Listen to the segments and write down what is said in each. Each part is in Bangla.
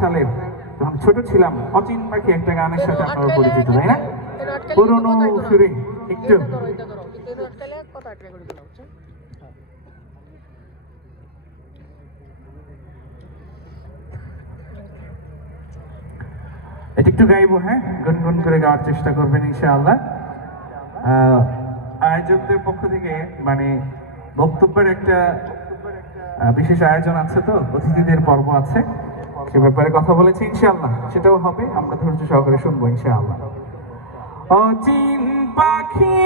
সালের যখন ছোট ছিলাম অচিন পাখি একটা গানের সাথে আপনারা পরিচিত, তাই না? পুরনো সুরে একটু এটা একটু গাইবো, হ্যাঁ, গুনগুন করে গাওয়ার চেষ্টা করবেন ইনশাআল্লাহ। আয়োজকদের পক্ষ থেকে মানে বক্তব্যের একটা বিশেষ আয়োজন আছে, তো অতিথিদের পর্ব আছে, সে ব্যাপারে কথা বলেছি ইনশাআল্লাহ, সেটাও হবে, আমরা ধৈর্য সহকারে শুনবো ইনশাআল্লাহ। অচিন পাখি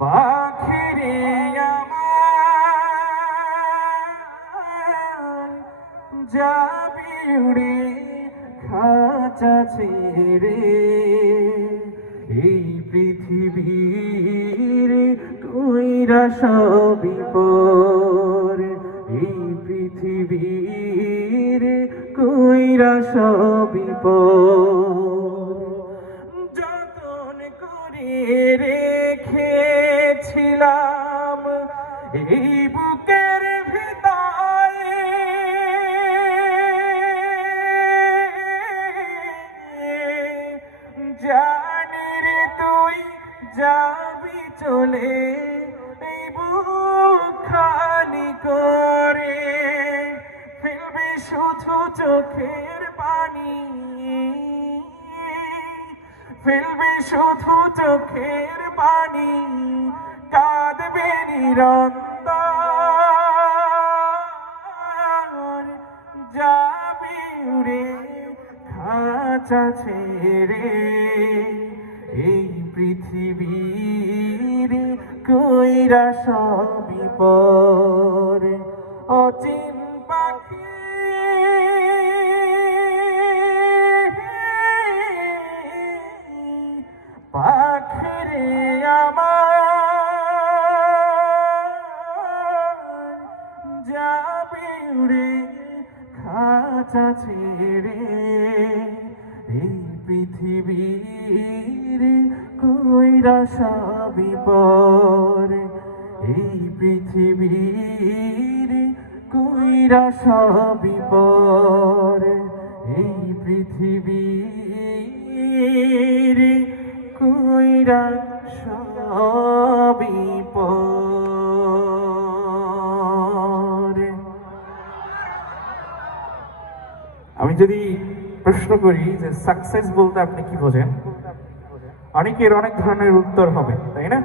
পাখিরে আমার যাবি উড়ে খাঁচা ছেড়ে, এই পৃথিবীর কইরা সবই পর, এই পৃথিবীর কইরা সবই পর, যতন করে রেখেছিলাম এই বুকের ভিতরে, জানি রে তুই যাবি চলে এই বুক খালি করে, ফেলবি শুধু চোখের পানি, ফেলবি শুধু চোখের পানি, কাঁদবে নিরন্তর, যাবি উড়ে খাঁচা ছেড়ে, এই পৃথিবীর কইরা সবই পর। অচিন পাখি পাখিরে আমার যাবি উড়ে খাঁচা ছেড়ে, এই পৃথিবীর কইরা সবই পর, এই পৃথিবীর কইরা সবই পর, এই পৃথিবীর কইরা সবই পর। আমি যদি প্রশ্ন করি যে সাকসেস বলতে আপনি কি বোঝেন, অনেকের অনেক ধরনের উত্তর হবে, তাই না?